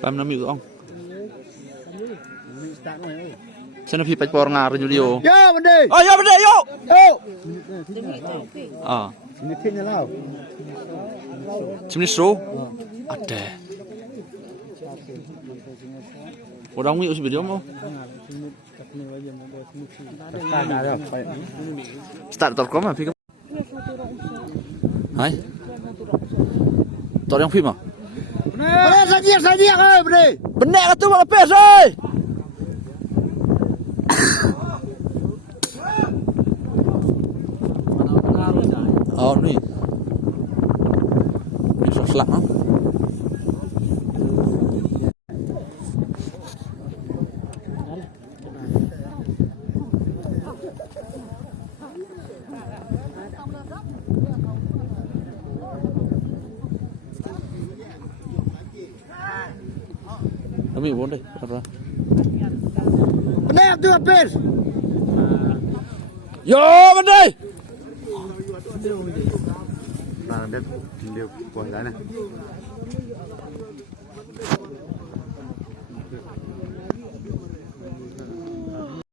Pam nami ko ong. Sana pi pat por ngar Julio. Ya bende. Oh ya bende yo. Yo. Ah. Sini tin lao. Sini so. Ada. Orang mi usah video mau. Start top kom pi. Hai. Tor yang film ah. Bener saja bener. Benek kata bang Apes oi. Oh ni. Ni selak ah. Kami boleh berapa? Bener tu Apes. Yo bener. Nah, dia buat dah nah.